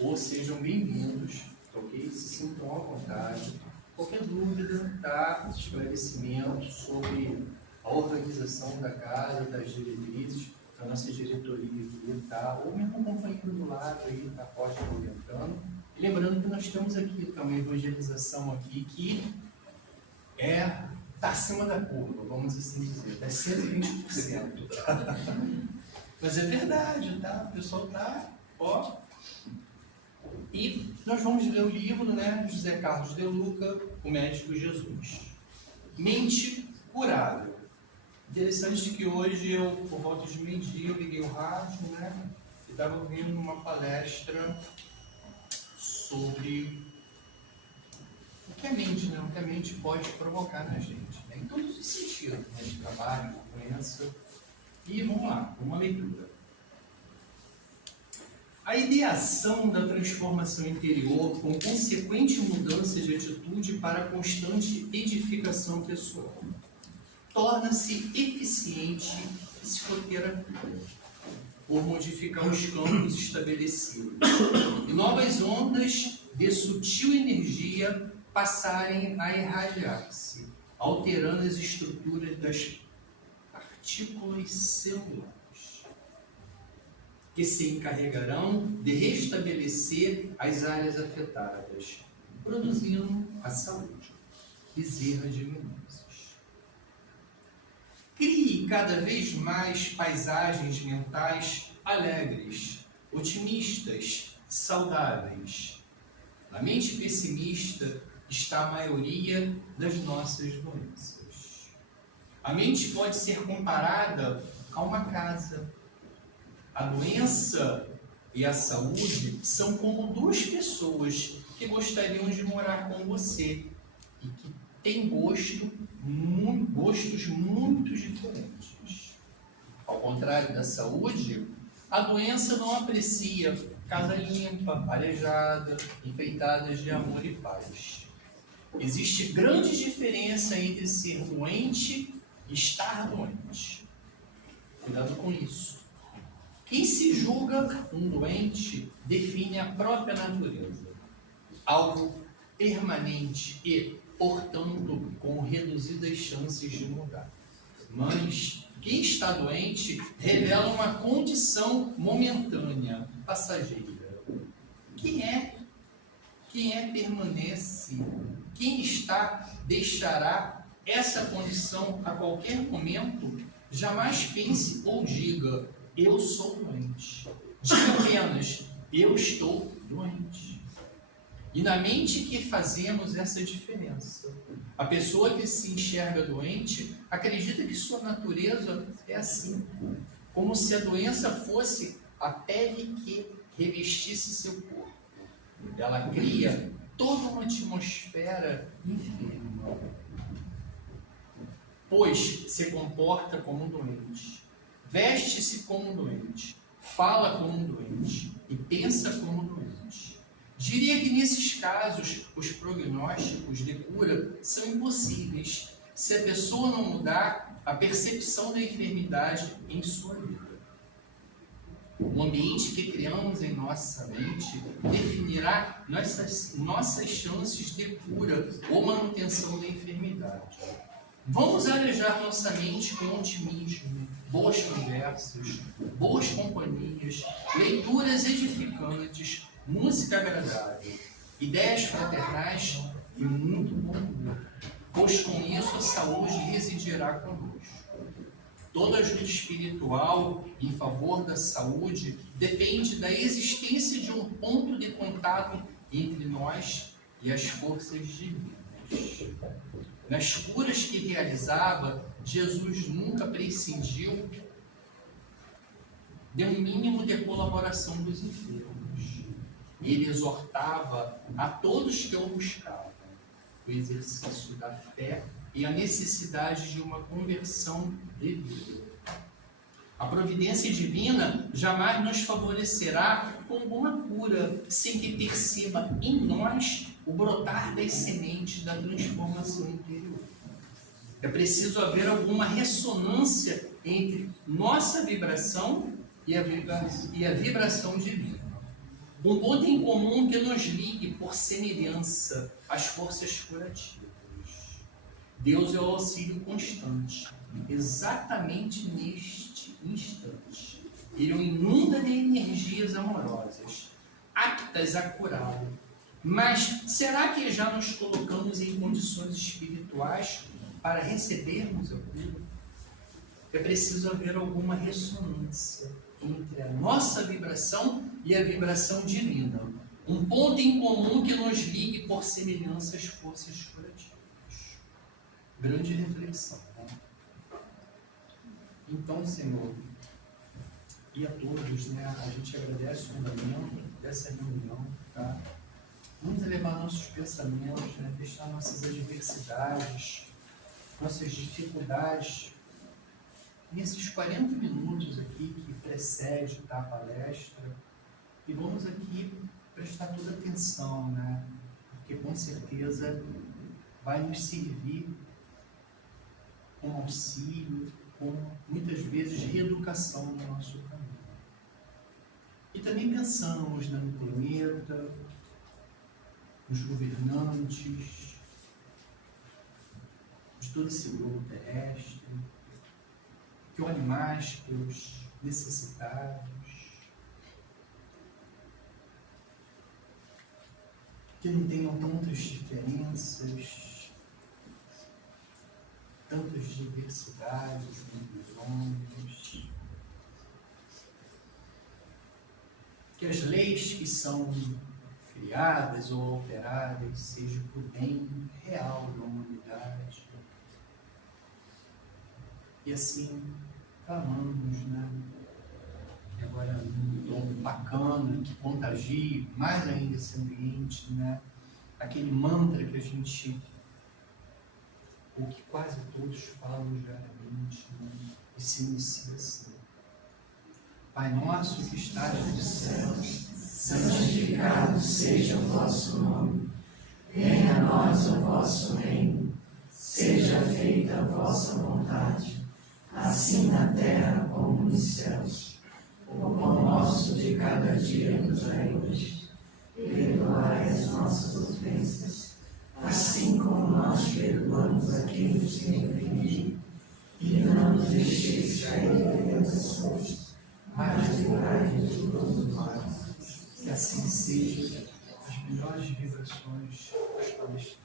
ou sejam bem-vindos, ok? Se sintam à vontade. Qualquer dúvida, tá? Esclarecimento sobre a organização da casa, das diretrizes, a nossa diretoria aqui, tá? Ou mesmo um companheiro do lado aí, tá? Pode estar orientando. E lembrando que nós temos aqui uma evangelização aqui que está acima da curva, vamos assim dizer, é 120%. Tá? Mas é verdade, tá? O pessoal tá, ó. E nós vamos ler o livro, né? José Carlos de Luca, O Médico Jesus. Mente curável. Interessante que hoje eu, por volta de meio-dia, eu liguei o rádio, né? E estava ouvindo uma palestra sobre o que a mente, né? O que a mente pode provocar na gente, né? Em todos os sentidos, né? De trabalho, de doença. E vamos lá, uma leitura. A ideação da transformação interior com consequente mudança de atitude para a constante edificação pessoal torna-se eficiente psicoterapia por modificar os campos estabelecidos e novas ondas de sutil energia passarem a irradiar-se, alterando as estruturas das partículas celulares, que se encarregarão de restabelecer as áreas afetadas, produzindo a saúde. Bezerra de Menezes. Crie cada vez mais paisagens mentais alegres, otimistas, saudáveis. Na mente pessimista está a maioria das nossas doenças. A mente pode ser comparada a uma casa. A doença e a saúde são como duas pessoas que gostariam de morar com você e que têm gostos muito diferentes. Ao contrário da saúde, a doença não aprecia casa limpa, arejada, enfeitada de amor e paz. Existe grande diferença entre ser doente e estar doente. Cuidado com isso. Quem se julga um doente define a própria natureza, algo permanente e, portanto, com reduzidas chances de mudar. Mas quem está doente revela uma condição momentânea, passageira. Quem é permanece. Quem está deixará essa condição a qualquer momento. Jamais pense ou diga: eu sou doente. Diga apenas: eu estou doente. E na mente que fazemos essa diferença. A pessoa que se enxerga doente acredita que sua natureza é assim, como se a doença fosse a pele que revestisse seu corpo. Ela cria toda uma atmosfera enferma, pois se comporta como um doente, veste-se como um doente, fala como um doente e pensa como um doente. Diria que nesses casos os prognósticos de cura são impossíveis se a pessoa não mudar a percepção da enfermidade em sua vida. O ambiente que criamos em nossa mente definirá nossas chances de cura ou manutenção da enfermidade. Vamos arejar nossa mente com otimismo, boas conversas, boas companhias, leituras edificantes, música agradável, ideias fraternais e muito bom humor, pois com isso a saúde residirá conosco. Toda ajuda espiritual em favor da saúde depende da existência de um ponto de contato entre nós e as forças divinas. Nas curas que realizava, Jesus nunca prescindiu de um mínimo de colaboração dos enfermos. Ele exortava a todos que o buscavam o exercício da fé e a necessidade de uma conversão de vida. A providência divina jamais nos favorecerá com alguma cura sem que perceba em nós o brotar das sementes da transformação interior. É preciso haver alguma ressonância entre nossa vibração e a vibração divina. Um ponto em comum que nos ligue por semelhança às forças curativas. Deus é o auxílio constante, exatamente neste instante. Ele o inunda de energias amorosas, aptas a curá-lo. Mas será que já nos colocamos em condições espirituais para recebermos a cura? É preciso haver alguma ressonância entre a nossa vibração e a vibração divina. Um ponto em comum que nos ligue por semelhança às forças curativas. Grande reflexão, né? Então, Senhor, e a todos, né? A gente agradece o fundamento dessa reunião, tá? Vamos elevar nossos pensamentos, né? Deixar nossas adversidades, nossas dificuldades nesses 40 minutos aqui que precede, tá, a palestra, e vamos aqui prestar toda atenção, né? Porque com certeza vai nos servir como auxílio, como muitas vezes reeducação no nosso caminho. E também pensamos, né, no planeta, nos governantes, de todo esse globo terrestre, que olhem mais pelos necessitados, que não tenham tantas diferenças, tantas diversidades entre os homens, que as leis que são criadas ou alteradas sejam para o bem real da humanidade. E assim clamamos, né? E agora um tom bacana que contagie mais ainda esse ambiente, né? Aquele mantra que a gente, ou que quase todos falam diariamente, né? E se inicia assim: Pai nosso que estás nos céus, santificado seja o vosso nome. Venha a nós o vosso reino. Seja feita a vossa vontade, assim na terra como nos céus. O pão nosso de cada dia nos dai hoje. Perdoai as nossas ofensas, assim como nós perdoamos a quem nos tem ofendido. E não nos deixeis cair em tentações, mas livrai-nos de todo mal. Que assim seja, as melhores vibrações dos palestrantes.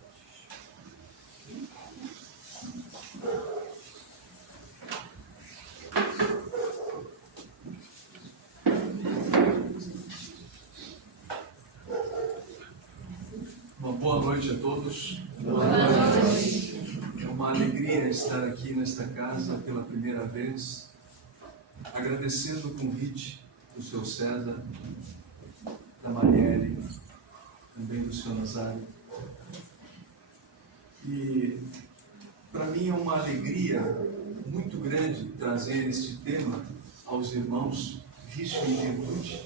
Uma boa noite a todos. Boa noite. É uma alegria estar aqui nesta casa pela primeira vez, agradecendo o convite do seu César, da Marielle, também do seu Nazário. E para mim é uma alegria muito grande trazer este tema aos irmãos, vício e virtude,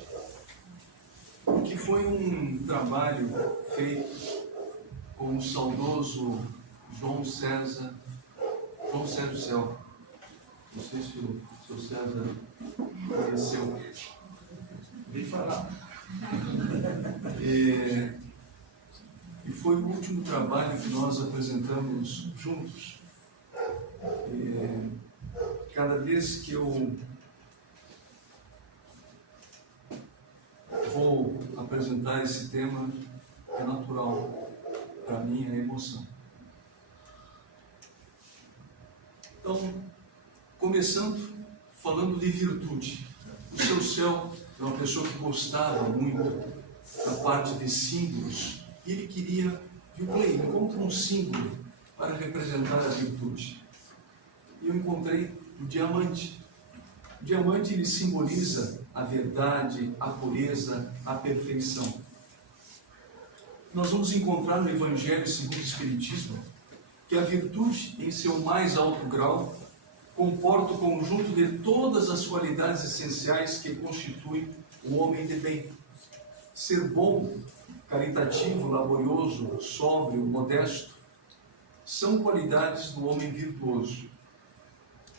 que foi um trabalho feito com o saudoso João César Céu. Não sei se o seu César conheceu. Vem falar. E foi o último trabalho que nós apresentamos juntos. Cada vez que eu vou apresentar esse tema, é natural para mim a emoção. Então, começando falando de virtude. O seu Céu é uma pessoa que gostava muito da parte de símbolos e ele queria, encontra um símbolo para representar a virtude. E eu encontrei o diamante. O diamante ele simboliza a verdade, a pureza, a perfeição. Nós vamos encontrar no Evangelho segundo o Espiritismo que a virtude, em seu mais alto grau, comporta o conjunto de todas as qualidades essenciais que constituem o homem de bem. Ser bom, caritativo, laborioso, sóbrio, modesto, são qualidades do homem virtuoso.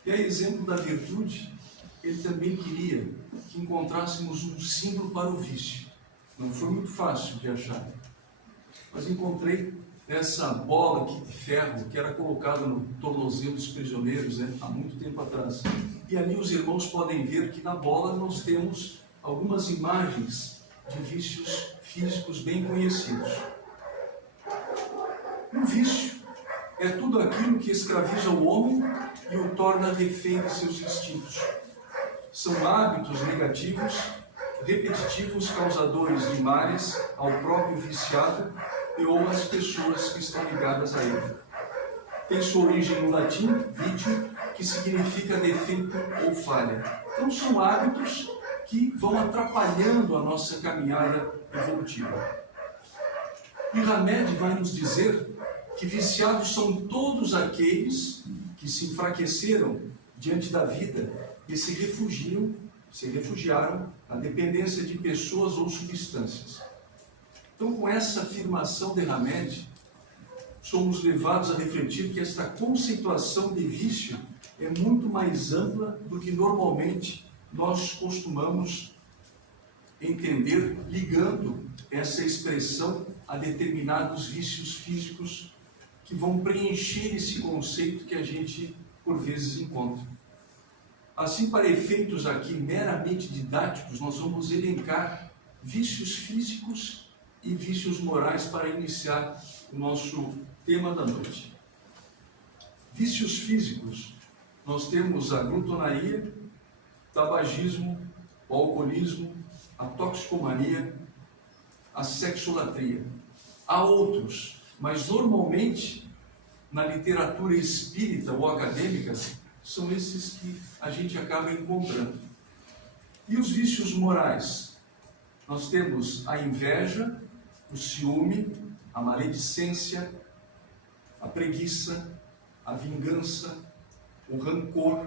E a exemplo da virtude, ele também queria que encontrássemos um símbolo para o vício. Não foi muito fácil de achar, mas encontrei essa bola aqui de ferro que era colocada no tornozelo dos prisioneiros, né, há muito tempo atrás. E ali os irmãos podem ver que na bola nós temos algumas imagens de vícios físicos bem conhecidos. O vício é tudo aquilo que escraviza o homem e o torna refém de seus instintos. São hábitos negativos, repetitivos, causadores de males ao próprio viciado e ou às pessoas que estão ligadas a ele. Tem sua origem no latim, vitio, que significa defeito ou falha. Então são hábitos que vão atrapalhando a nossa caminhada evolutiva. E Hamed vai nos dizer que viciados são todos aqueles que se enfraqueceram diante da vida e se refugiaram na dependência de pessoas ou substâncias. Então, com essa afirmação de Hamed, somos levados a refletir que esta conceituação de vício é muito mais ampla do que normalmente nós costumamos entender, ligando essa expressão a determinados vícios físicos que vão preencher esse conceito que a gente, por vezes, encontra. Assim, para efeitos aqui meramente didáticos, nós vamos elencar vícios físicos e vícios morais para iniciar o nosso tema da noite. Vícios físicos, nós temos a glutonaria, tabagismo, o alcoolismo, a toxicomania, a sexolatria. Há outros, mas normalmente na literatura espírita ou acadêmica são esses que a gente acaba encontrando. E os vícios morais? Nós temos a inveja, o ciúme, a maledicência, a preguiça, a vingança, o rancor.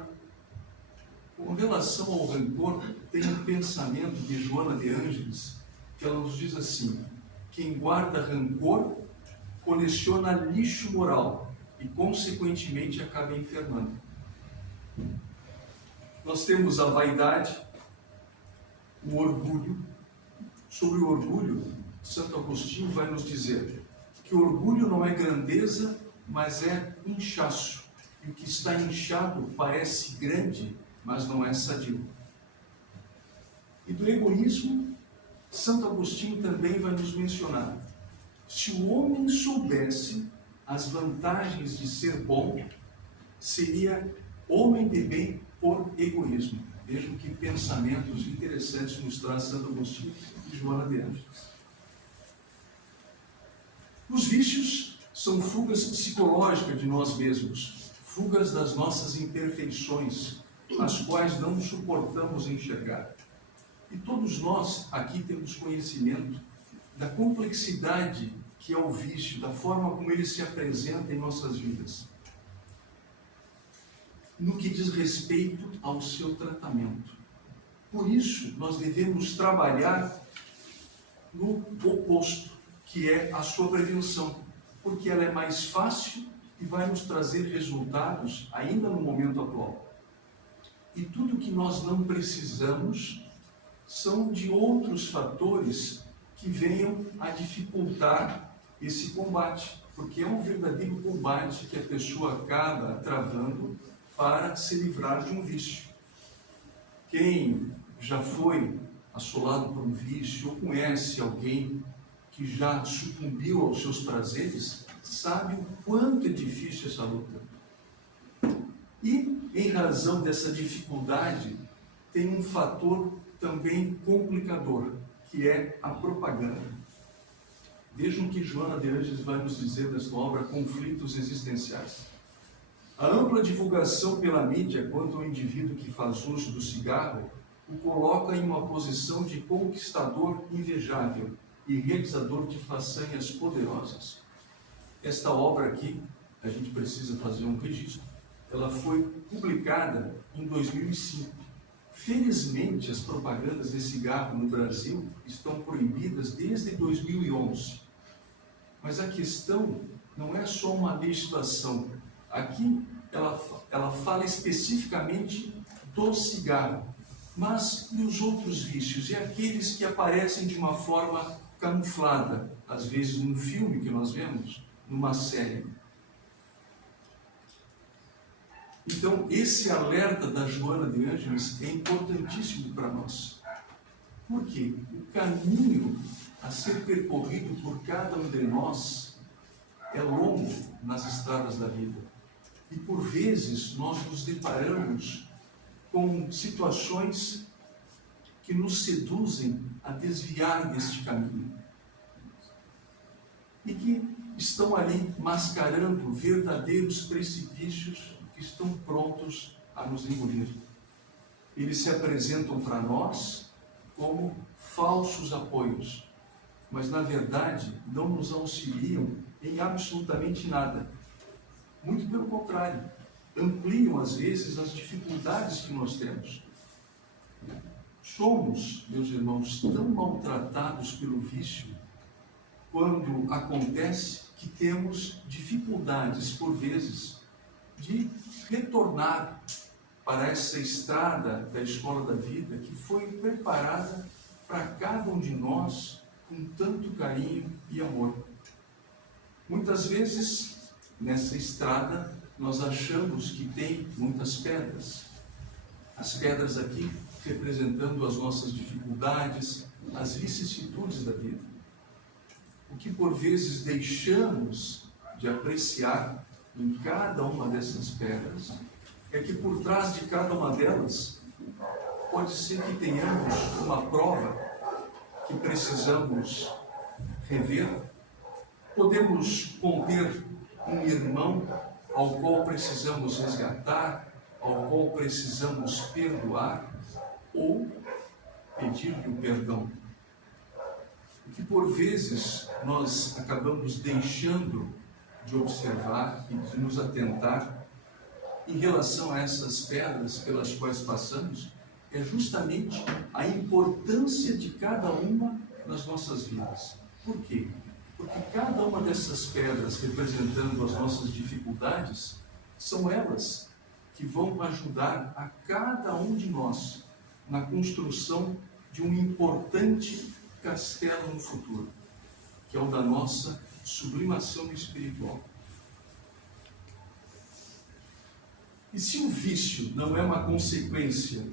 Com relação ao rancor, tem um pensamento de Joana de Ângeles, que ela nos diz assim: quem guarda rancor coleciona lixo moral e, consequentemente, acaba enfermando. Nós temos a vaidade, o orgulho. Sobre o orgulho, Santo Agostinho vai nos dizer que o orgulho não é grandeza, mas é inchaço. E o que está inchado parece grande, mas não é sadio. E do egoísmo, Santo Agostinho também vai nos mencionar: se o homem soubesse as vantagens de ser bom, seria homem de bem por egoísmo. Vejam que pensamentos interessantes nos traz Santo Agostinho e Joana de Ângeles. Os vícios são fugas psicológicas de nós mesmos, fugas das nossas imperfeições, as quais não suportamos enxergar. E todos nós aqui temos conhecimento da complexidade que é o vício, da forma como ele se apresenta em nossas vidas, no que diz respeito ao seu tratamento. Por isso, nós devemos trabalhar no oposto, que é a sua prevenção, porque ela é mais fácil e vai nos trazer resultados ainda no momento atual. E tudo que nós não precisamos são de outros fatores que venham a dificultar esse combate, porque é um verdadeiro combate que a pessoa acaba travando para se livrar de um vício. Quem já foi assolado por um vício ou conhece alguém que já sucumbiu aos seus prazeres, sabe o quanto é difícil essa luta. E, em razão dessa dificuldade, tem um fator também complicador, que é a propaganda. Vejam o que Joana de Ângeles vai nos dizer nesta obra, Conflitos Existenciais. A ampla divulgação pela mídia quanto ao indivíduo que faz uso do cigarro o coloca em uma posição de conquistador invejável e realizador de façanhas poderosas. Esta obra aqui, a gente precisa fazer um registro. Ela foi publicada em 2005. Felizmente, as propagandas de cigarro no Brasil estão proibidas desde 2011. Mas a questão não é só uma legislação. Aqui, ela fala especificamente do cigarro. Mas e os outros vícios? E aqueles que aparecem de uma forma camuflada, às vezes num filme que nós vemos, numa série. Então, esse alerta da Joana de Ângeles é importantíssimo para nós. Por quê? O caminho a ser percorrido por cada um de nós é longo nas estradas da vida. E por vezes nós nos deparamos com situações que nos seduzem a desviar deste caminho. E que estão ali mascarando verdadeiros precipícios que estão prontos a nos engolir. Eles se apresentam para nós como falsos apoios, mas na verdade não nos auxiliam em absolutamente nada. Muito pelo contrário, ampliam às vezes as dificuldades que nós temos. Somos, meus irmãos, tão maltratados pelo vício quando acontece que temos dificuldades, por vezes, de retornar para essa estrada da escola da vida que foi preparada para cada um de nós com tanto carinho e amor. Muitas vezes, nessa estrada, nós achamos que tem muitas pedras. As pedras aqui representando as nossas dificuldades, as vicissitudes da vida. O que por vezes deixamos de apreciar em cada uma dessas pedras é que por trás de cada uma delas pode ser que tenhamos uma prova que precisamos rever. Podemos conter um irmão ao qual precisamos resgatar, ao qual precisamos perdoar ou pedir-lhe o perdão. O que por vezes nós acabamos deixando de observar e de nos atentar em relação a essas pedras pelas quais passamos é justamente a importância de cada uma nas nossas vidas. Por quê? Porque cada uma dessas pedras representando as nossas dificuldades são elas que vão ajudar a cada um de nós na construção de um importante castelo no futuro, que é o da nossa sublimação espiritual. E se o vício não é uma consequência,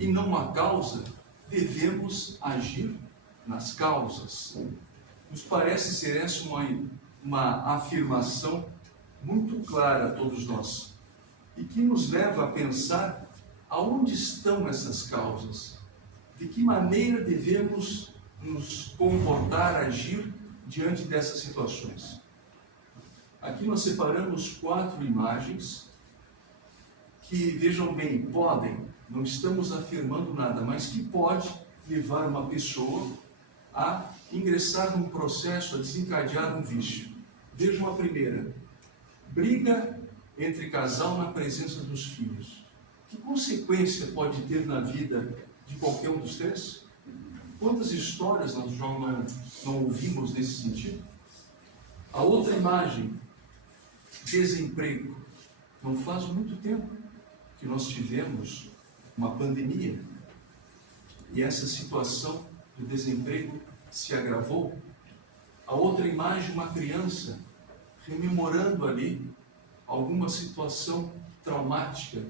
e não uma causa, devemos agir nas causas. Nos parece ser essa uma afirmação muito clara a todos nós, e que nos leva a pensar aonde estão essas causas, de que maneira devemos nos comportar, agir diante dessas situações. Aqui nós separamos 4 imagens que, vejam bem, podem, não estamos afirmando nada, mas que pode levar uma pessoa a ingressar num processo, a desencadear um vício. Vejam a primeira: briga entre casal na presença dos filhos. Que consequência pode ter na vida de qualquer um dos três? Quantas histórias nós já não ouvimos nesse sentido? A outra imagem: desemprego. Não faz muito tempo que nós tivemos uma pandemia e essa situação do desemprego se agravou. A outra imagem: uma criança rememorando ali alguma situação traumática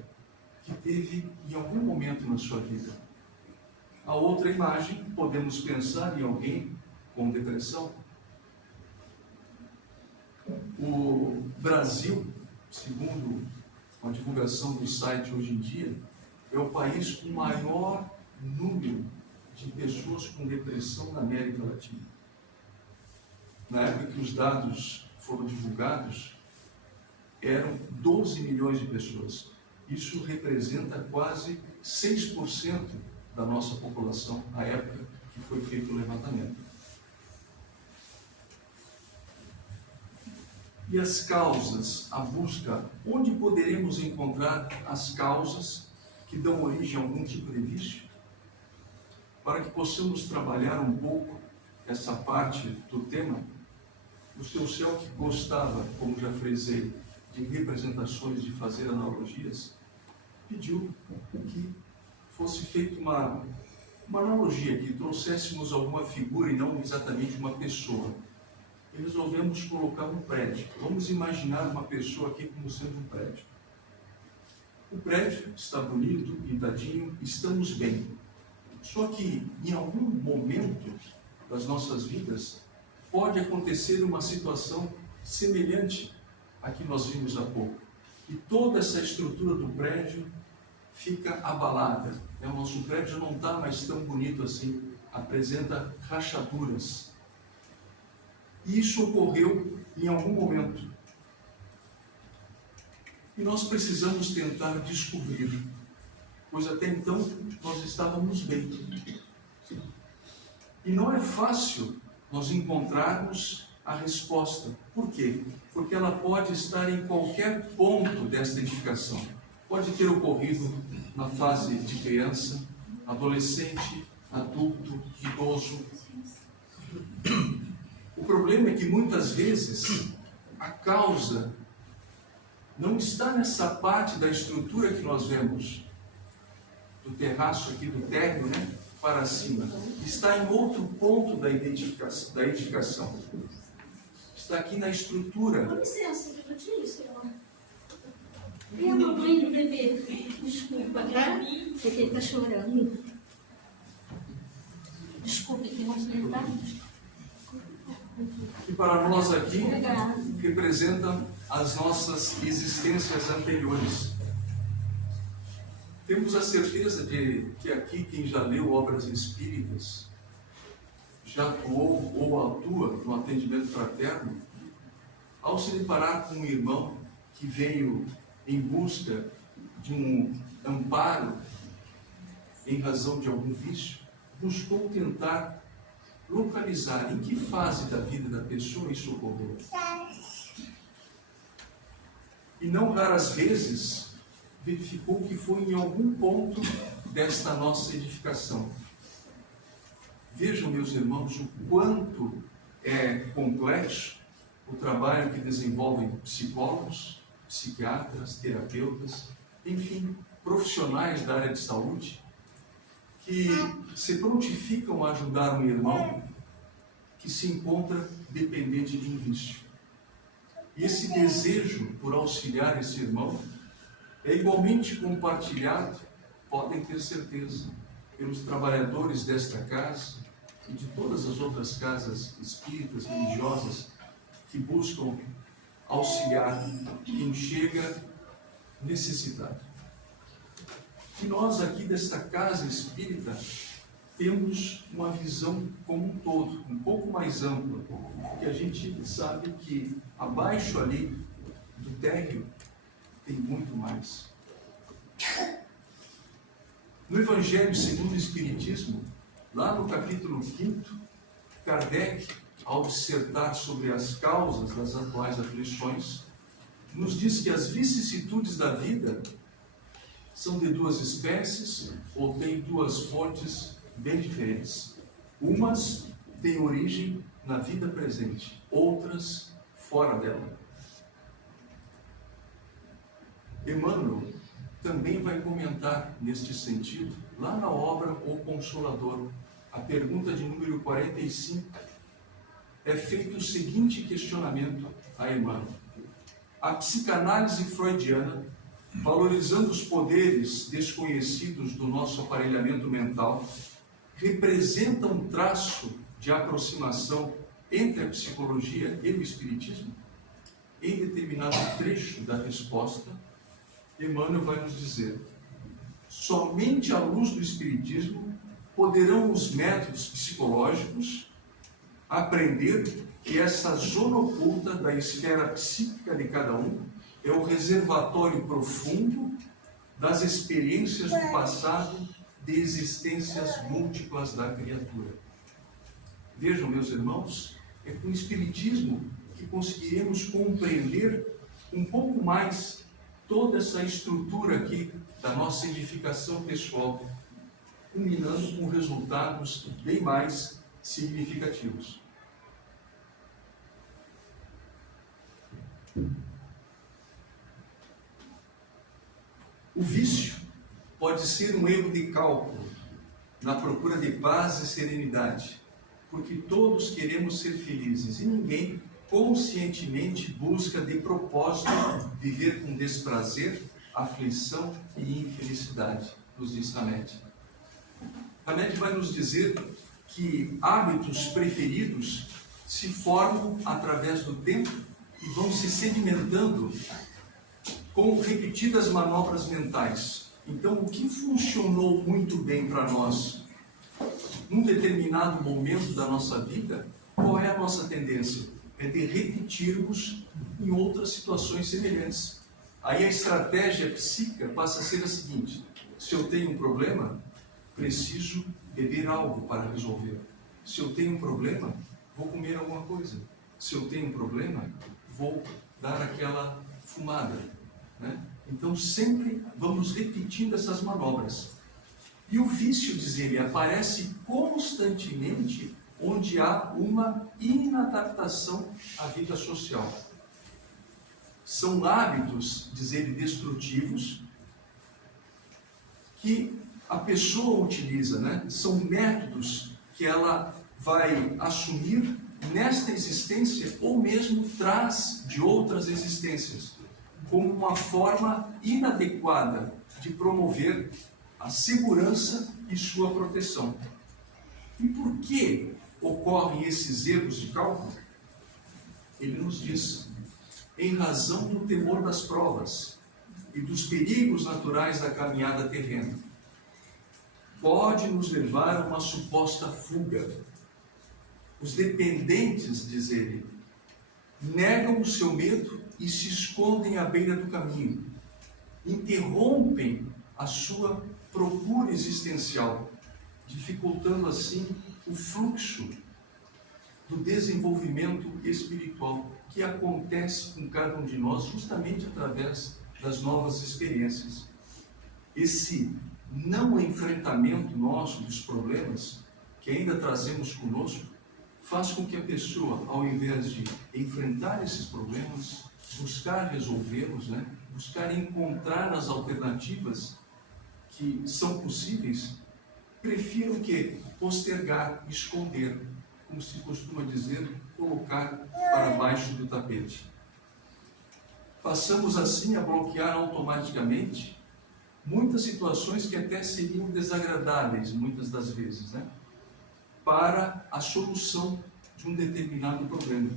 que teve em algum momento na sua vida. A outra imagem, podemos pensar em alguém com depressão. O Brasil, segundo a divulgação do site hoje em dia, é o país com o maior número de pessoas com depressão na América Latina. Na época que os dados foram divulgados, eram 12 milhões de pessoas. Isso representa quase 6% da nossa população na época que foi feito o levantamento. E as causas, a busca, onde poderemos encontrar as causas que dão origem a algum tipo de vício? Para que possamos trabalhar um pouco essa parte do tema, o seu céu que gostava, como já frisei, de de representações, de fazer analogias, pediu que fosse feita uma analogia, que trouxéssemos alguma figura e não exatamente uma pessoa. E resolvemos colocar um prédio. Vamos imaginar uma pessoa aqui como sendo um prédio. O prédio está bonito, pintadinho, estamos bem. Só que em algum momento das nossas vidas pode acontecer uma situação semelhante à que nós vimos há pouco. E toda essa estrutura do prédio fica abalada. O nosso prédio não está mais tão bonito assim, apresenta rachaduras. E isso ocorreu em algum momento. E nós precisamos tentar descobrir, pois até então nós estávamos bem. E não é fácil nós encontrarmos a resposta. Por quê? Porque ela pode estar em qualquer ponto desta edificação. Pode ter ocorrido na fase de criança, adolescente, adulto, idoso. O problema é que muitas vezes a causa não está nessa parte da estrutura que nós vemos, do terraço aqui, do térreo, né, para cima. Está em outro ponto da edificação. Está aqui na estrutura. Com licença, eu tinha isso, e a mamãe do bebê? Desculpa, tá? Porque ele está chorando. Desculpa, que não se tá? Que para nós aqui representam as nossas existências anteriores. Temos a certeza de que aqui quem já leu obras espíritas, já atuou ou atua no atendimento fraterno, ao se deparar com um irmão que veio em busca de um amparo em razão de algum vício, buscou tentar localizar em que fase da vida da pessoa isso ocorreu. E não raras vezes verificou que foi em algum ponto desta nossa edificação. Vejam, meus irmãos, o quanto é complexo o trabalho que desenvolvem psicólogos, psiquiatras, terapeutas, enfim, profissionais da área de saúde, que se prontificam a ajudar um irmão que se encontra dependente de um vício. E esse desejo por auxiliar esse irmão é igualmente compartilhado, podem ter certeza, pelos trabalhadores desta casa e de todas as outras casas espíritas, religiosas, que buscam auxiliar quem chega necessitado. E nós aqui desta casa espírita temos uma visão como um todo, um pouco mais ampla, porque a gente sabe que abaixo ali do térreo tem muito mais. No Evangelho segundo o Espiritismo, lá no capítulo 5, Kardec, ao dissertar sobre as causas das atuais aflições, nos diz que as vicissitudes da vida são de duas espécies ou têm duas fontes bem diferentes. Umas têm origem na vida presente, outras fora dela. Emmanuel também vai comentar neste sentido, lá na obra O Consolador, a pergunta de número 45, é feito o seguinte questionamento a Emmanuel. A psicanálise freudiana, valorizando os poderes desconhecidos do nosso aparelhamento mental, representa um traço de aproximação entre a psicologia e o espiritismo? Em determinado trecho da resposta, Emmanuel vai nos dizer: somente à luz do espiritismo poderão os métodos psicológicos aprender que essa zona oculta da esfera psíquica de cada um é o reservatório profundo das experiências do passado de existências múltiplas da criatura. Vejam, meus irmãos, é com o espiritismo que conseguiremos compreender um pouco mais toda essa estrutura aqui da nossa edificação pessoal, culminando com resultados bem mais significativos. O vício pode ser um erro de cálculo na procura de paz e serenidade, porque todos queremos ser felizes e ninguém conscientemente busca de propósito viver com desprazer, aflição e infelicidade, nos diz Hamed. Hamed vai nos dizer que hábitos preferidos se formam através do tempo e vão se sedimentando com repetidas manobras mentais. Então, o que funcionou muito bem para nós num determinado momento da nossa vida, qual é a nossa tendência? É de repetirmos em outras situações semelhantes. Aí a estratégia psíquica passa a ser a seguinte: se eu tenho um problema, preciso beber algo para resolver. Se eu tenho um problema, vou comer alguma coisa. Se eu tenho um problema, vou dar aquela fumada, né? Então sempre vamos repetindo essas manobras. E o vício, diz ele, aparece constantemente onde há uma inadaptação à vida social. São hábitos, diz ele, destrutivos que a pessoa utiliza, né? São métodos que ela vai assumir nesta existência ou mesmo traz de outras existências, como uma forma inadequada de promover a segurança e sua proteção. E por que ocorrem esses erros de cálculo? Ele nos diz: em razão do temor das provas e dos perigos naturais da caminhada terrena. Pode nos levar a uma suposta fuga. Os dependentes, diz ele, negam o seu medo e se escondem à beira do caminho. Interrompem a sua procura existencial, dificultando assim o fluxo do desenvolvimento espiritual que acontece com cada um de nós justamente através das novas experiências. Esse não enfrentamento nosso dos problemas que ainda trazemos conosco faz com que a pessoa, ao invés de enfrentar esses problemas, buscar resolvê-los, né? Buscar encontrar as alternativas que são possíveis, prefira o quê? Postergar, esconder, como se costuma dizer, colocar para baixo do tapete. Passamos assim a bloquear automaticamente muitas situações que até seriam desagradáveis, muitas das vezes, né? Para a solução de um determinado problema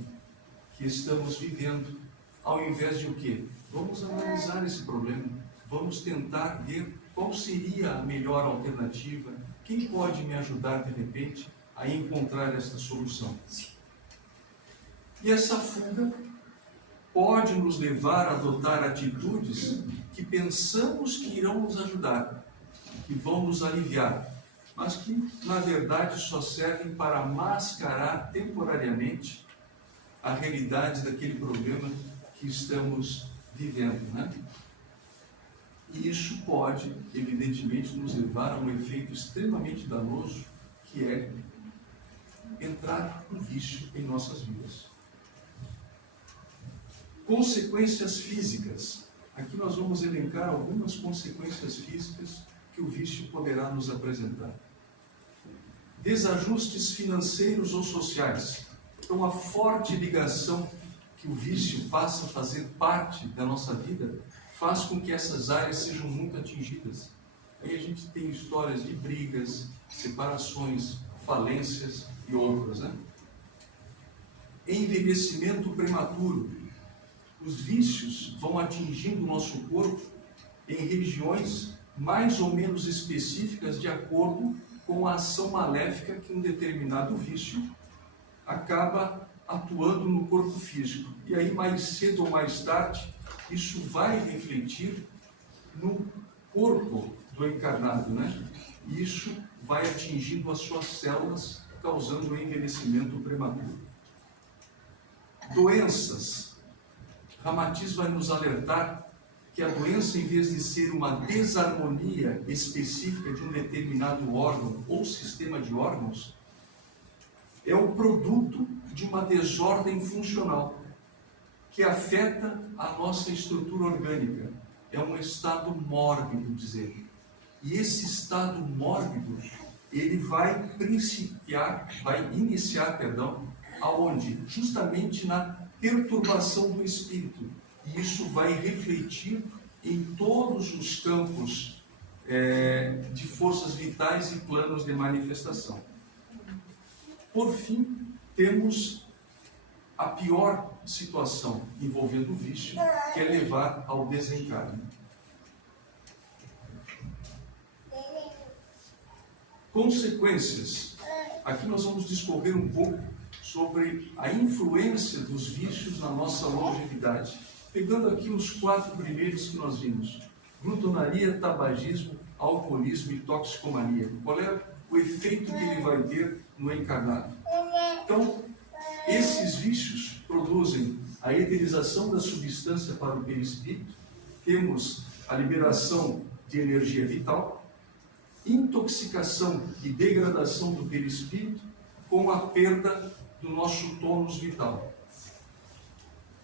que estamos vivendo, ao invés de o quê? Vamos analisar esse problema, vamos tentar ver qual seria a melhor alternativa, quem pode me ajudar de repente a encontrar essa solução. E essa fuga pode nos levar a adotar atitudes que pensamos que irão nos ajudar, que vão nos aliviar, mas que, na verdade, só servem para mascarar temporariamente a realidade daquele problema que estamos vivendo, né? E isso pode, evidentemente, nos levar a um efeito extremamente danoso, que é entrar no vício em nossas vidas. Consequências físicas. Aqui nós vamos elencar algumas consequências físicas que o vício poderá nos apresentar. Desajustes financeiros ou sociais. Então, a forte ligação que o vício passa a fazer parte da nossa vida faz com que essas áreas sejam muito atingidas. Aí a gente tem histórias de brigas, separações, falências e outras, né? Envelhecimento prematuro. Os vícios vão atingindo o nosso corpo em regiões mais ou menos específicas de acordo com a ação maléfica que um determinado vício acaba atuando no corpo físico. E aí, mais cedo ou mais tarde, isso vai refletir no corpo do encarnado, né? E isso vai atingindo as suas células, causando o envelhecimento prematuro. Doenças. Ramatiz vai nos alertar que a doença, em vez de ser uma desarmonia específica de um determinado órgão ou sistema de órgãos, é o produto de uma desordem funcional que afeta a nossa estrutura orgânica. é um estado mórbido, diz ele. E esse estado mórbido, ele vai iniciar, aonde? Justamente na perturbação do espírito. E isso vai refletir em todos os campos de forças vitais e planos de manifestação. Por fim, temos a pior situação envolvendo o vício, que é levar ao desencarne. Consequências. Aqui nós vamos discorrer um pouco sobre a influência dos vícios na nossa longevidade. Pegando aqui os 4 primeiros que nós vimos: glutonaria, tabagismo, alcoolismo e toxicomania. Qual é o efeito que ele vai ter no encarnado? Então, esses vícios produzem a eterização da substância para o perispírito, temos a liberação de energia vital, intoxicação e degradação do perispírito, com a perda do nosso tônus vital.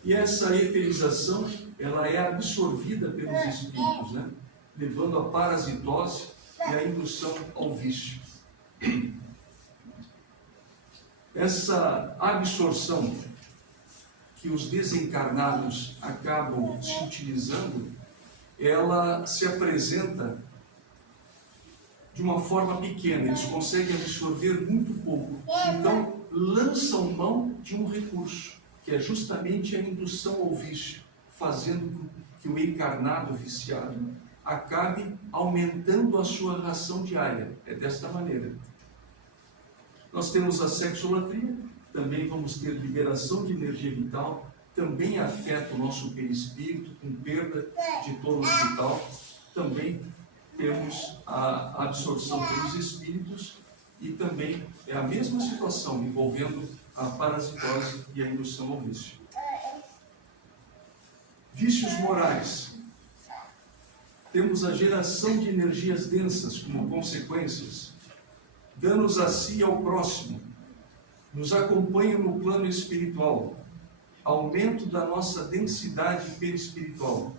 E essa eterização, ela é absorvida pelos espíritos, né? Levando à parasitose e à indução ao vício. Essa absorção que os desencarnados acabam se utilizando, ela se apresenta de uma forma pequena, eles conseguem absorver muito pouco. Então, lançam mão de um recurso, que é justamente a indução ao vício, fazendo com que o encarnado viciado acabe aumentando a sua ração diária. É desta maneira. Nós temos a sexolatria, também vamos ter liberação de energia vital, também afeta o nosso perispírito, com perda de tônus vital. Também temos a absorção pelos espíritos e também é a mesma situação envolvendo a parasitose e a indução ao vício. Vícios morais. Temos a geração de energias densas como consequências, danos a si e ao próximo, nos acompanham no plano espiritual, aumento da nossa densidade perispiritual,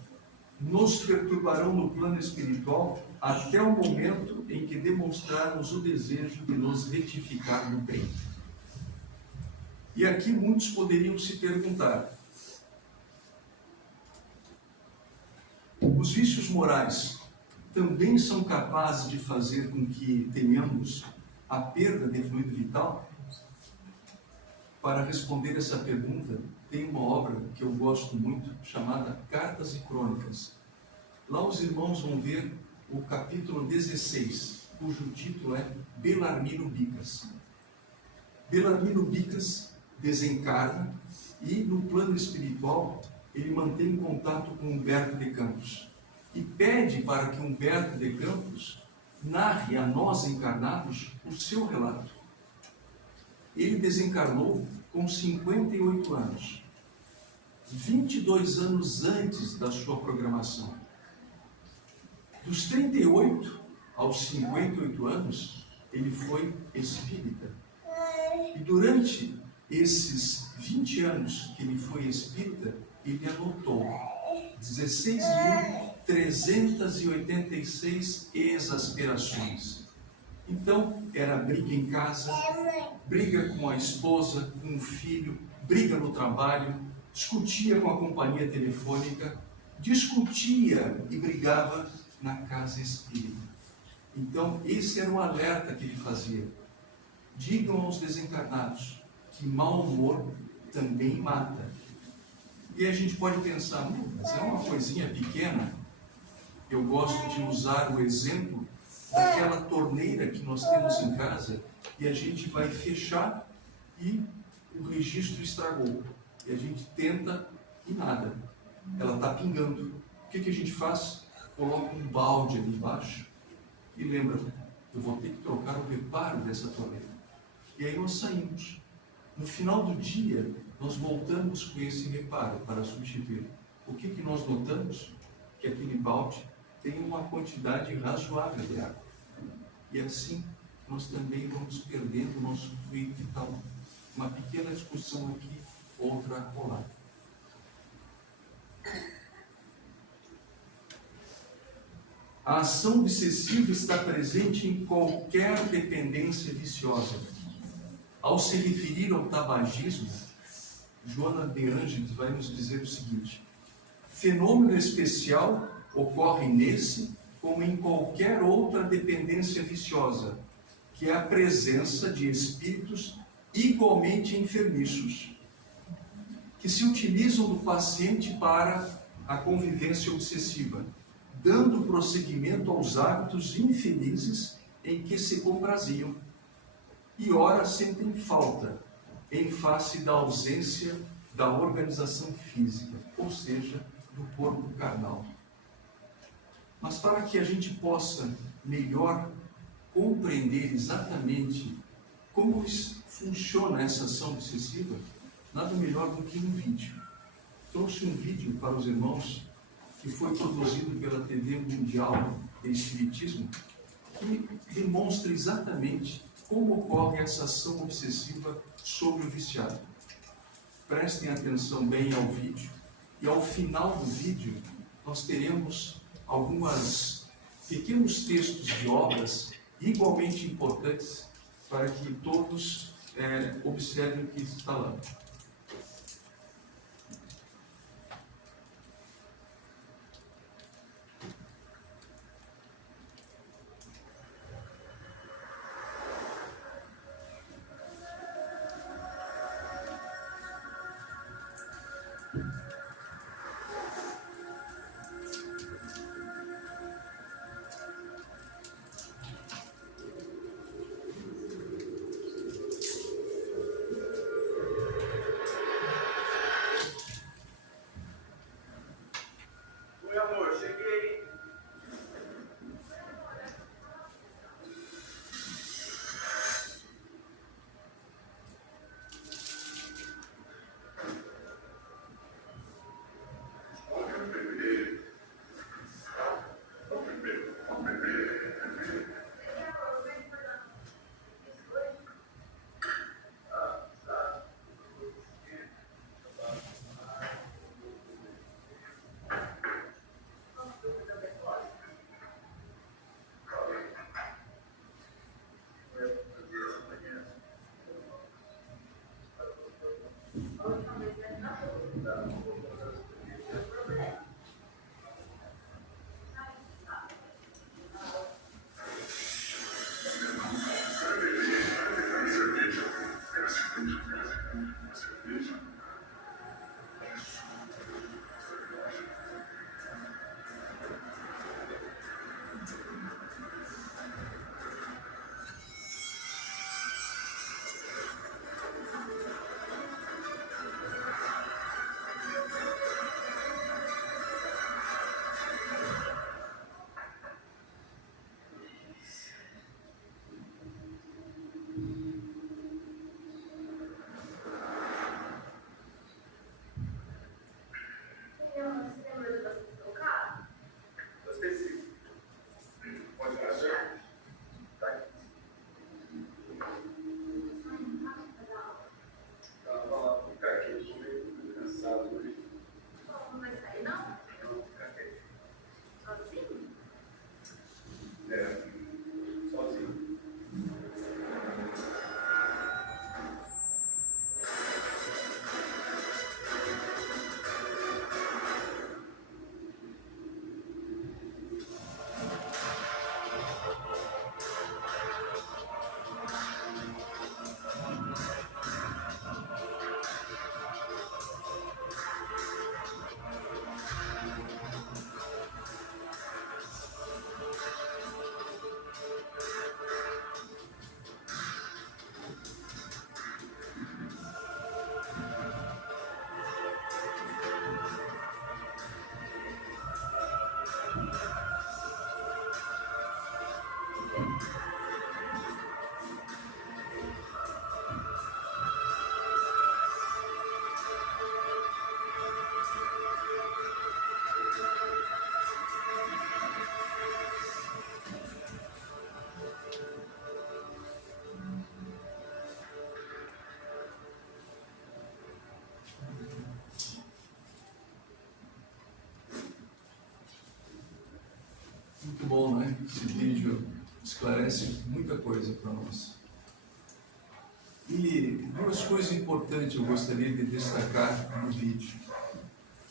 nos perturbarão no plano espiritual até o momento em que demonstrarmos o desejo de nos retificar no bem. E aqui muitos poderiam se perguntar: os vícios morais também são capazes de fazer com que tenhamos a perda de fluido vital? Para responder essa pergunta, tem uma obra que eu gosto muito, chamada Cartas e Crônicas. Lá os irmãos vão ver o capítulo 16, cujo título é Belarmino Bicas. Belarmino Bicas desencarna e, no plano espiritual, ele mantém contato com Humberto de Campos e pede para que Humberto de Campos narre a nós encarnados o seu relato. Ele desencarnou com 58 anos, 22 anos antes da sua programação. Dos 38 aos 58 anos, ele foi espírita. E durante esses 20 anos que ele foi espírita, ele anotou 16.386 exasperações. Então, era briga em casa, briga com a esposa, com o filho, briga no trabalho, discutia com a companhia telefônica, discutia e brigava na casa espírita. Então, esse era o alerta que ele fazia. Digam aos desencarnados que mau humor também mata. E a gente pode pensar, mas é uma coisinha pequena. Eu gosto de usar o exemplo daquela torneira que nós temos em casa e a gente vai fechar e o registro estragou. E a gente tenta e nada. Ela está pingando. O que a gente faz? Coloca um balde ali embaixo e lembra, eu vou ter que trocar o reparo dessa torneira. E aí nós saímos. No final do dia, nós voltamos com esse reparo para substituir. O que nós notamos? Que aquele balde tem uma quantidade razoável de água. E assim, nós também vamos perdendo o nosso fluido vital. Uma pequena discussão aqui, outra acolá. A ação obsessiva está presente em qualquer dependência viciosa. Ao se referir ao tabagismo, Joana de Ângeles vai nos dizer o seguinte: fenômeno especial ocorre nesse como em qualquer outra dependência viciosa, que é a presença de espíritos igualmente enfermiços, que se utilizam do paciente para a convivência obsessiva, dando prosseguimento aos hábitos infelizes em que se compraziam, e ora sentem falta, em face da ausência da organização física, ou seja, do corpo carnal. Mas para que a gente possa melhor compreender exatamente como funciona essa ação obsessiva, nada melhor do que um vídeo. Trouxe um vídeo para os irmãos que foi produzido pela TV Mundial de Espiritismo, que demonstra exatamente como ocorre essa ação obsessiva sobre o viciado. Prestem atenção bem ao vídeo, e ao final do vídeo nós teremos alguns pequenos textos de obras igualmente importantes para que todos observem o que está lá. esclarece muita coisa para nós. E duas coisas importantes eu gostaria de destacar no vídeo.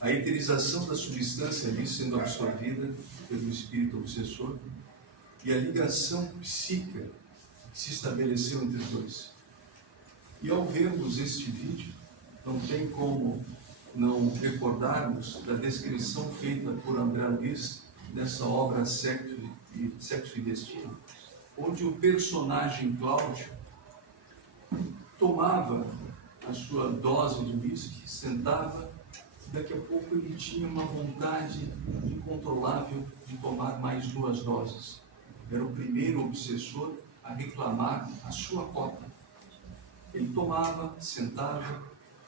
A eterização da substância ali sendo absorvida pelo espírito obsessor e a ligação psíquica que se estabeleceu entre os dois. E ao vermos este vídeo, não tem como não recordarmos da descrição feita por André Luiz nessa obra Sexo e Destino, onde o personagem Cláudio tomava a sua dose de whisky, sentava, e daqui a pouco ele tinha uma vontade incontrolável de tomar mais 2 doses. Era o primeiro obsessor a reclamar a sua cota. Ele tomava, sentava,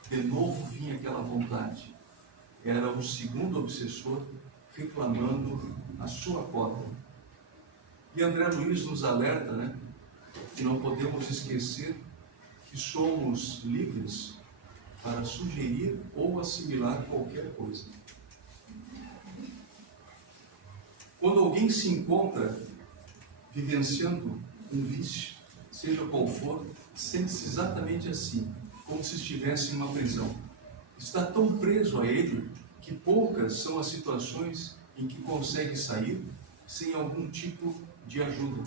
de novo vinha aquela vontade. Era o segundo obsessor reclamando a sua cota. E André Luiz nos alerta, né, que não podemos esquecer que somos livres para sugerir ou assimilar qualquer coisa. Quando alguém se encontra vivenciando um vício, seja qual for, sente-se exatamente assim, como se estivesse em uma prisão. Está tão preso a ele que poucas são as situações em que consegue sair sem algum tipo de ajuda.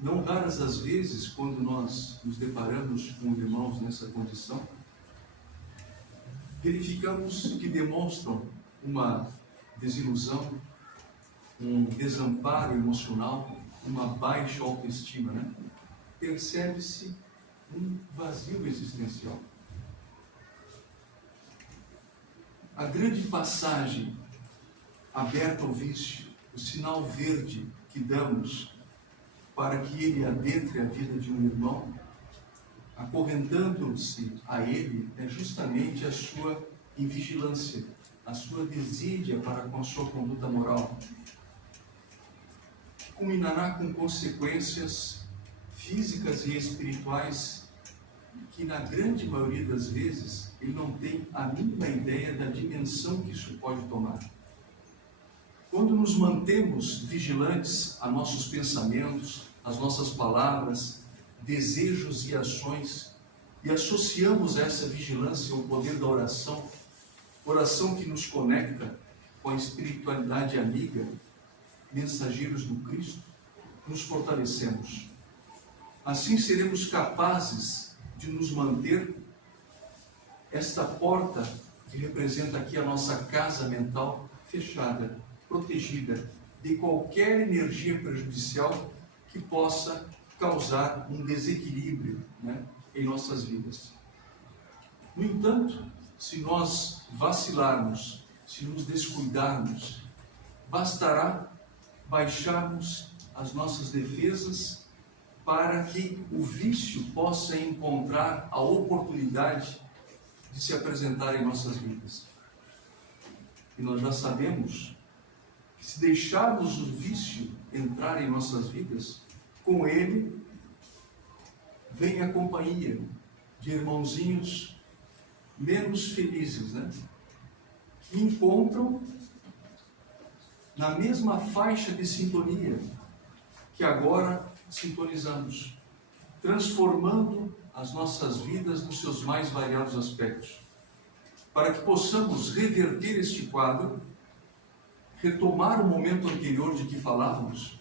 Não raras as vezes, quando nós nos deparamos com irmãos nessa condição, verificamos que demonstram uma desilusão, um desamparo emocional, uma baixa autoestima, né? Percebe-se um vazio existencial. A grande passagem aberta ao vício, o sinal verde que damos para que ele adentre a vida de um irmão, acorrentando-se a ele, é justamente a sua invigilância, a sua desídia para com a sua conduta moral, que culminará com consequências físicas e espirituais que, na grande maioria das vezes, ele não tem a mínima ideia da dimensão que isso pode tomar. Quando nos mantemos vigilantes a nossos pensamentos, às nossas palavras, desejos e ações, e associamos essa vigilância ao poder da oração, oração que nos conecta com a espiritualidade amiga, mensageiros do Cristo, nos fortalecemos. Assim seremos capazes de nos manter esta porta que representa aqui a nossa casa mental fechada, protegida de qualquer energia prejudicial que possa causar um desequilíbrio, né, em nossas vidas. No entanto, se nós vacilarmos, se nos descuidarmos, bastará baixarmos as nossas defesas para que o vício possa encontrar a oportunidade de se apresentar em nossas vidas. E nós já sabemos que se deixarmos o vício entrar em nossas vidas, com ele vem a companhia de irmãozinhos menos felizes, né? Que encontram na mesma faixa de sintonia que agora sintonizamos, transformando as nossas vidas nos seus mais variados aspectos, para que possamos reverter este quadro, retomar o momento anterior de que falávamos.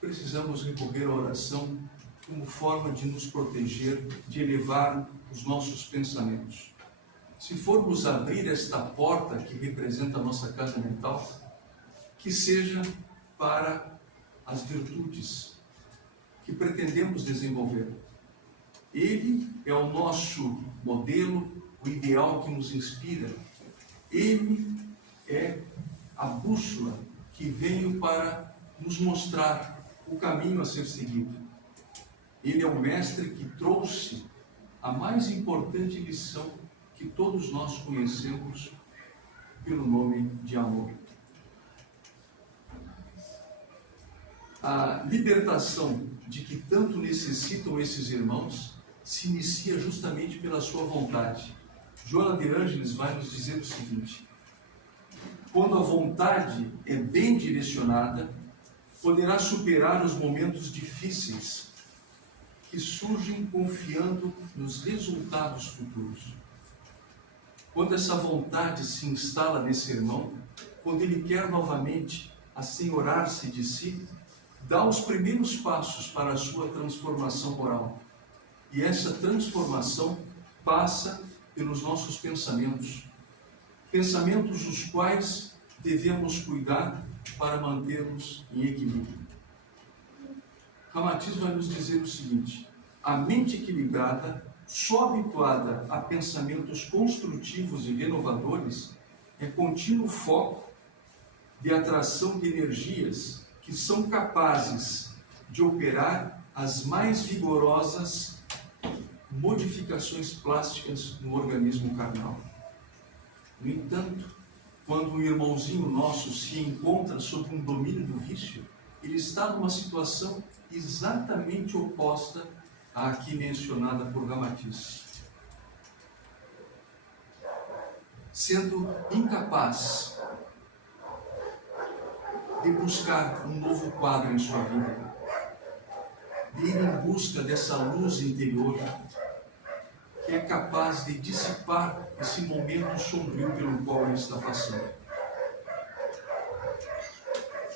Precisamos recorrer à oração como forma de nos proteger, de elevar os nossos pensamentos. Se formos abrir esta porta que representa a nossa casa mental, que seja para as virtudes que pretendemos desenvolver. Ele é o nosso modelo, o ideal que nos inspira. Ele é a bússola que veio para nos mostrar o caminho a ser seguido. Ele é o mestre que trouxe a mais importante lição que todos nós conhecemos pelo nome de amor. A libertação de que tanto necessitam esses irmãos se inicia justamente pela sua vontade. Joana de Ângeles vai nos dizer o seguinte: quando a vontade é bem direcionada, poderá superar os momentos difíceis que surgem confiando nos resultados futuros. Quando essa vontade se instala nesse irmão, quando ele quer novamente assenhorar-se de si, dá os primeiros passos para a sua transformação moral. E essa transformação passa pelos nossos pensamentos. Pensamentos os quais devemos cuidar para mantê-los em equilíbrio. Ramatiz vai nos dizer o seguinte: a mente equilibrada, só habituada a pensamentos construtivos e renovadores, é contínuo foco de atração de energias que são capazes de operar as mais vigorosas modificações plásticas no organismo carnal. No entanto, quando um irmãozinho nosso se encontra sob um domínio do vício, ele está numa situação exatamente oposta à aqui mencionada por Ramatiz. Sendo incapaz de buscar um novo quadro em sua vida, de ir em busca dessa luz interior que é capaz de dissipar esse momento sombrio pelo qual ele está passando.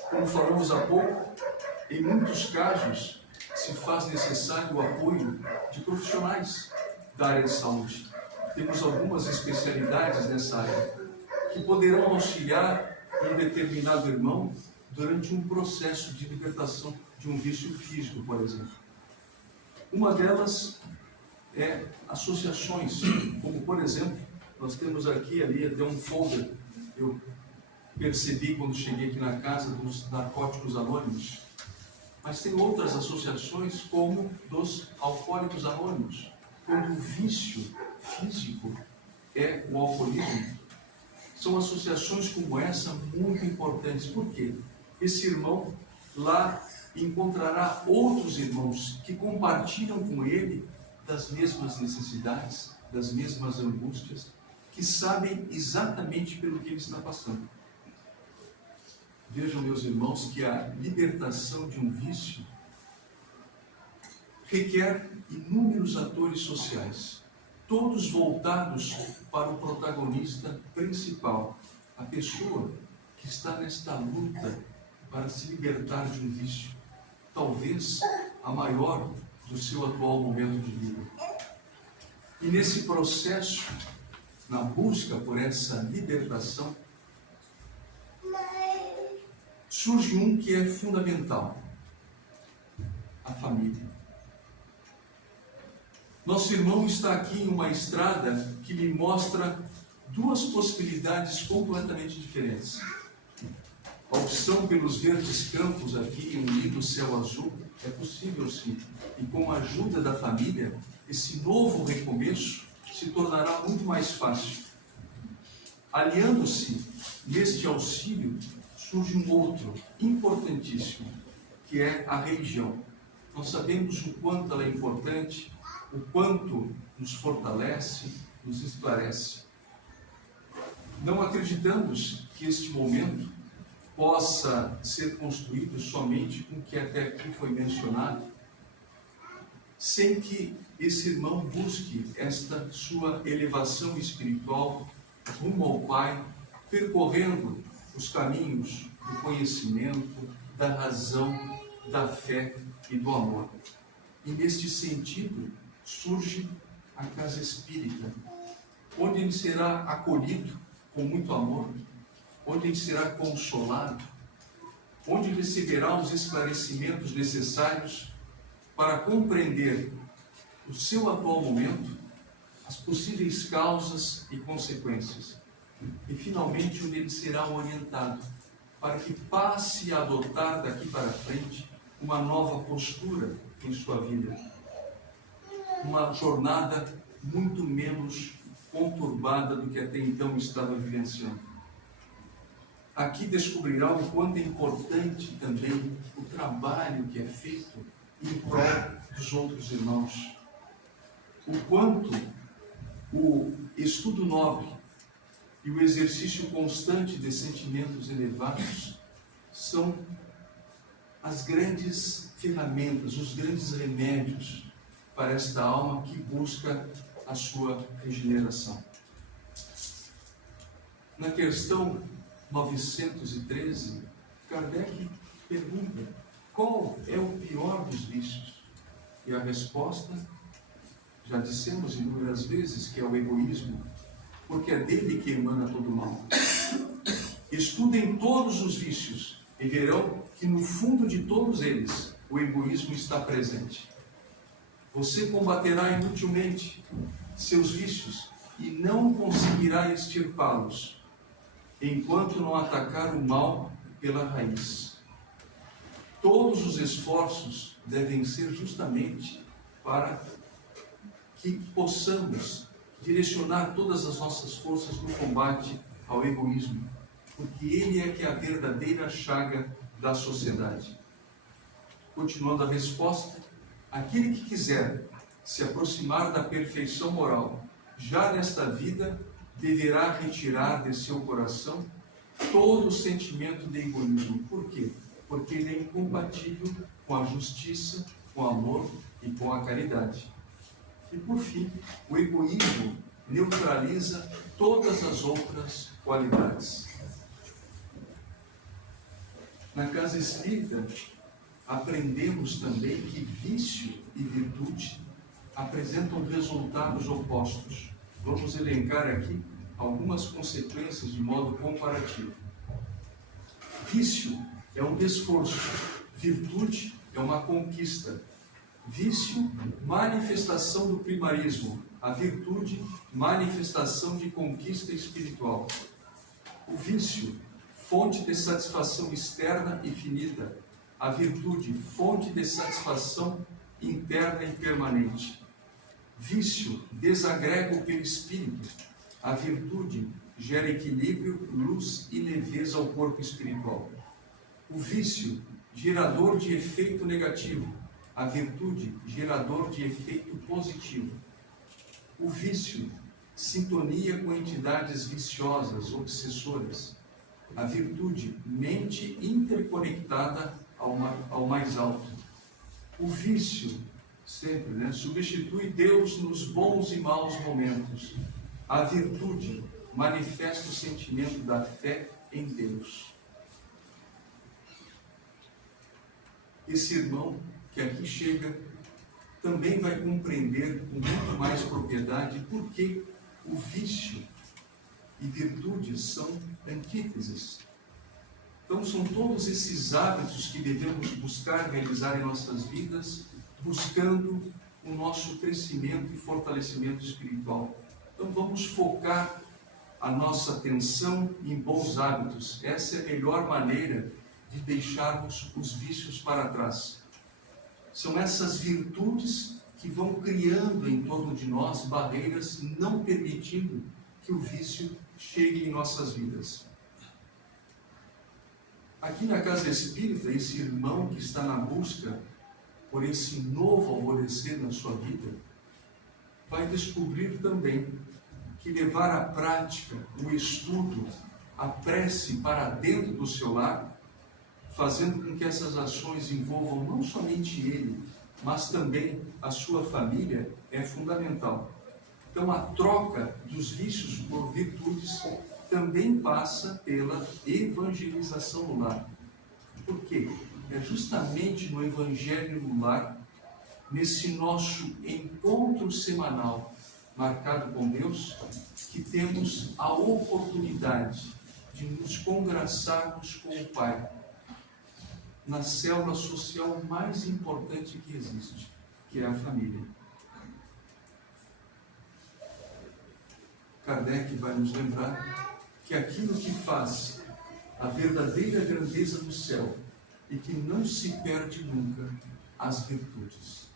Como falamos há pouco, em muitos casos se faz necessário o apoio de profissionais da área de saúde. Temos algumas especialidades nessa área que poderão auxiliar um determinado irmão durante um processo de libertação de um vício físico, por exemplo. Uma delas é associações, como por exemplo, nós temos aqui ali até um folder, eu percebi quando cheguei aqui na casa, dos Narcóticos Anônimos, mas tem outras associações como dos Alcoólicos Anônimos, quando o vício físico é o alcoolismo. São associações como essa muito importantes. Por quê? Esse irmão lá encontrará outros irmãos que compartilham com ele das mesmas necessidades, das mesmas angústias, que sabem exatamente pelo que ele está passando. Vejam, meus irmãos, que a libertação de um vício requer inúmeros atores sociais, todos voltados para o protagonista principal, a pessoa que está nesta luta para se libertar de um vício, talvez a maior do seu atual momento de vida. E nesse processo, na busca por essa libertação, surge um que é fundamental: a família. Nosso irmão está aqui em uma estrada que lhe mostra duas possibilidades completamente diferentes. A opção pelos verdes campos aqui, um lindo céu azul, é possível sim. E com a ajuda da família, esse novo recomeço se tornará muito mais fácil. Aliando-se neste auxílio, surge um outro importantíssimo, que é a religião. Nós sabemos o quanto ela é importante, o quanto nos fortalece, nos esclarece. Não acreditamos que este momento possa ser construído somente com o que até aqui foi mencionado, sem que esse irmão busque esta sua elevação espiritual rumo ao Pai, percorrendo os caminhos do conhecimento, da razão, da fé e do amor. E neste sentido surge a casa espírita, onde ele será acolhido com muito amor, onde ele será consolado, onde receberá os esclarecimentos necessários para compreender o seu atual momento, as possíveis causas e consequências. E finalmente onde ele será orientado para que passe a adotar daqui para frente uma nova postura em sua vida. Uma jornada muito menos conturbada do que até então estava vivenciando. Aqui descobrirá o quanto é importante também o trabalho que é feito em prol dos outros irmãos. O quanto o estudo nobre e o exercício constante de sentimentos elevados são as grandes ferramentas, os grandes remédios para esta alma que busca a sua regeneração. Na questão 913, Kardec pergunta: qual é o pior dos vícios? E a resposta, já dissemos inúmeras vezes, que é o egoísmo, porque é dele que emana todo o mal. Estudem todos os vícios e verão que no fundo de todos eles o egoísmo está presente. Você combaterá inutilmente seus vícios e não conseguirá extirpá-los enquanto não atacar o mal pela raiz. Todos os esforços devem ser justamente para que possamos direcionar todas as nossas forças no combate ao egoísmo, porque ele é que é a verdadeira chaga da sociedade. Continuando a resposta, aquele que quiser se aproximar da perfeição moral, já nesta vida, deverá retirar de seu coração todo o sentimento de egoísmo. Por quê? Porque ele é incompatível com a justiça, com o amor e com a caridade. E por fim, o egoísmo neutraliza todas as outras qualidades. Na casa espírita, aprendemos também que vício e virtude apresentam resultados opostos. Vamos elencar aqui algumas consequências de modo comparativo. Vício é um esforço, virtude é uma conquista. Vício, manifestação do primarismo. A virtude, manifestação de conquista espiritual. O vício, fonte de satisfação externa e finita. A virtude, fonte de satisfação interna e permanente. Vício, desagrega o perispírito. A virtude gera equilíbrio, luz e leveza ao corpo espiritual. O vício, gerador de efeito negativo. A virtude, gerador de efeito positivo. O vício, sintonia com entidades viciosas, obsessoras. A virtude, mente interconectada ao mais alto. O vício, sempre, substitui Deus nos bons e maus momentos. A virtude manifesta o sentimento da fé em Deus. Esse irmão que aqui chega também vai compreender com muito mais propriedade por que o vício e virtudes são antíteses. Então são todos esses hábitos que devemos buscar realizar em nossas vidas, buscando o nosso crescimento e fortalecimento espiritual. Então vamos focar a nossa atenção em bons hábitos. Essa é a melhor maneira de deixarmos os vícios para trás. São essas virtudes que vão criando em torno de nós barreiras, não permitindo que o vício chegue em nossas vidas. Aqui na casa espírita, esse irmão que está na busca por esse novo alvorecer na sua vida, vai descobrir também que levar à prática o estudo, a prece para dentro do seu lar, fazendo com que essas ações envolvam não somente ele, mas também a sua família, é fundamental. Então a troca dos vícios por virtudes também passa pela evangelização no lar. Por quê? É justamente no Evangelho no lar, nesse nosso encontro semanal marcado com Deus, que temos a oportunidade de nos congraçarmos com o Pai, na célula social mais importante que existe, que é a família. Kardec vai nos lembrar que aquilo que faz a verdadeira grandeza do céu e que não se perde nunca, as virtudes.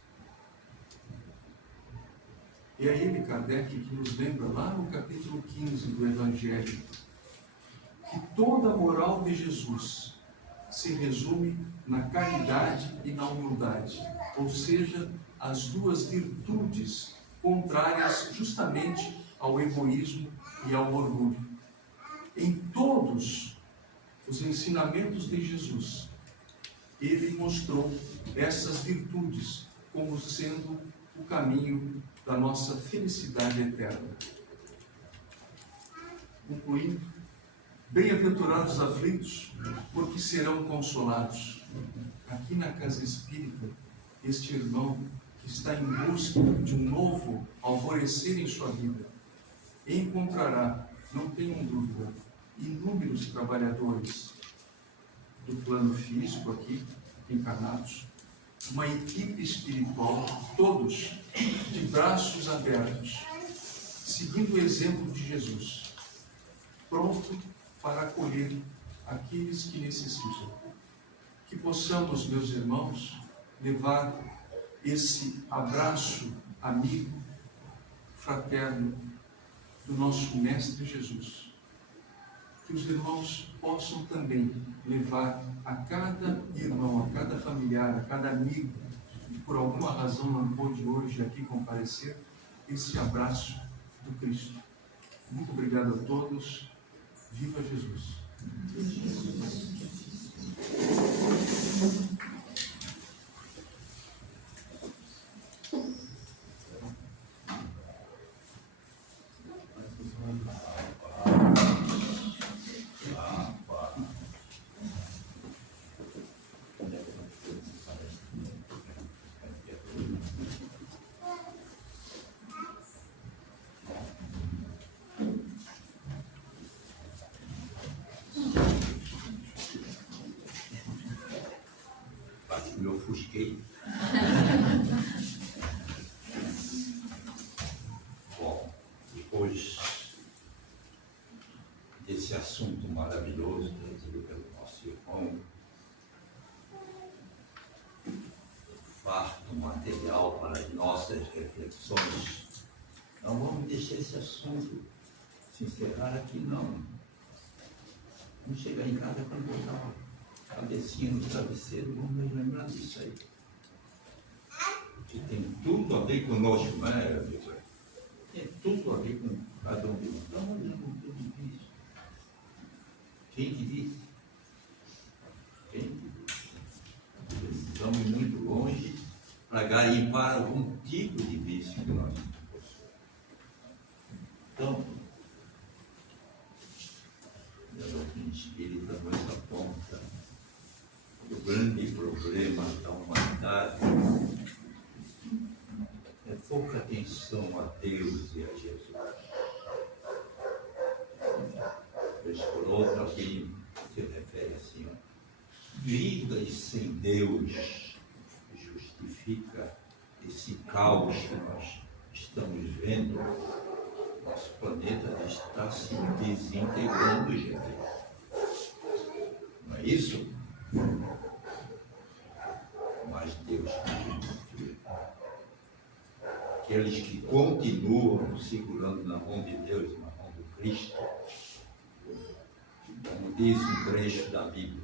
E é ele, Kardec, que nos lembra lá no capítulo 15 do Evangelho, que toda a moral de Jesus se resume na caridade e na humildade, ou seja, as duas virtudes contrárias justamente ao egoísmo e ao orgulho. Em todos os ensinamentos de Jesus, ele mostrou essas virtudes como sendo o caminho da nossa felicidade eterna. Concluindo, bem-aventurados os aflitos, porque serão consolados. Aqui na casa espírita, este irmão que está em busca de um novo alvorecer em sua vida, encontrará, não tenham dúvida, inúmeros trabalhadores do plano físico aqui, encarnados, uma equipe espiritual, todos de braços abertos, seguindo o exemplo de Jesus, pronto para acolher aqueles que necessitam. Que possamos, meus irmãos, levar esse abraço amigo, fraterno do nosso Mestre Jesus. Que os irmãos possam também levar a cada irmão, a cada familiar, a cada amigo que por alguma razão não pôde hoje aqui comparecer, esse abraço do Cristo. Muito obrigado a todos. Viva Jesus! Me ofusquei. Bom, depois desse assunto maravilhoso trazido pelo nosso irmão, farto material para as nossas reflexões, não vamos deixar esse assunto se encerrar aqui, não. Vamos chegar em casa para botar cabecinha no travesseiro, vamos lembrar disso aí. Que tem tudo a ver conosco, né, amigo? Tem tudo a ver com cada um de nós. Estamos lembrando tudo disso. Quem que disse? Quem que disse? Estamos muito longe para garimpar algum tipo de vício que nós possuímos. Então, a doutrina espírita nos aponta o grande problema da humanidade é pouca atenção a Deus e a Jesus. Vez por outra, alguém se refere assim, ó, vidas sem Deus justifica esse caos que nós estamos vendo. Nosso planeta está se desintegrando, gente. Não é isso? Mas Deus permite. Aqueles que continuam segurando na mão de Deus, na mão do Cristo, como diz um trecho da Bíblia,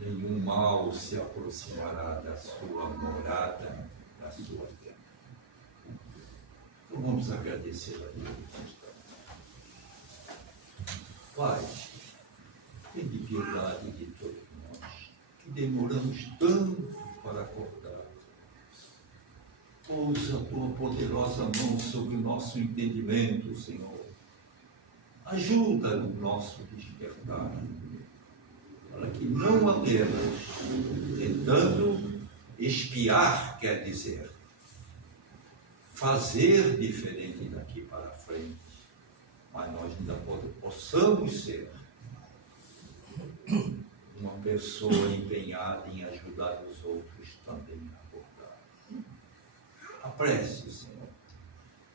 nenhum mal se aproximará da sua morada, da sua terra. Então vamos agradecer a Deus. Pai, tem de piedade de todos nós, que demoramos tanto para acordar. Pousa a tua poderosa mão sobre o nosso entendimento, Senhor. Ajuda no nosso despertar, para que não apenas tentando espiar, quer dizer, fazer diferente daqui para frente, mas nós ainda possamos ser uma pessoa empenhada em ajudar os outros também a acordar. A prece, Senhor.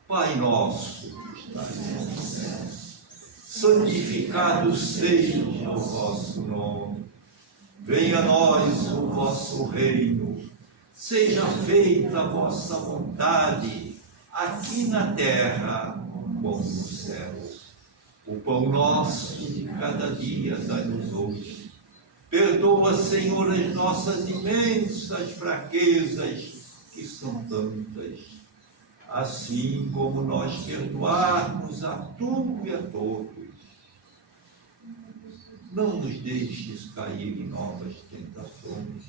Pai nosso, que estás nos céus, santificado seja o vosso nome. Venha a nós o vosso reino. Seja feita a vossa vontade, aqui na terra como nos céus. O pão nosso de cada dia dai-nos hoje. Perdoa, Senhor, as nossas imensas fraquezas, que são tantas, assim como nós perdoarmos a tudo e a todos. não nos deixes cair em novas tentações,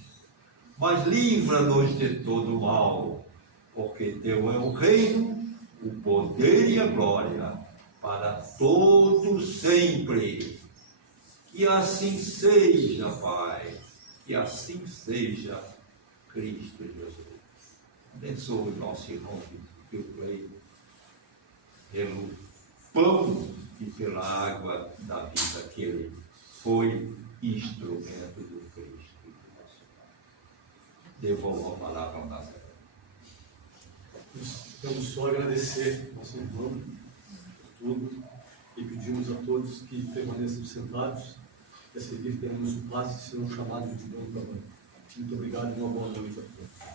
mas livra-nos de todo mal, porque teu é o reino, o poder e a glória, para todos sempre. Que assim seja, Pai, que assim seja, Cristo Jesus. Abençoe o nosso irmão pelo Cleio, pelo pão e pela água da vida que ele foi instrumento do Cristo e do nosso Pai. Devolvo a palavra ao Nazaré. Vamos só agradecer ao nosso irmão por tudo e pedimos a todos que permaneçam sentados e a seguir teremos o passe e serão chamados de novo da manhã. Muito obrigado e uma boa noite a todos.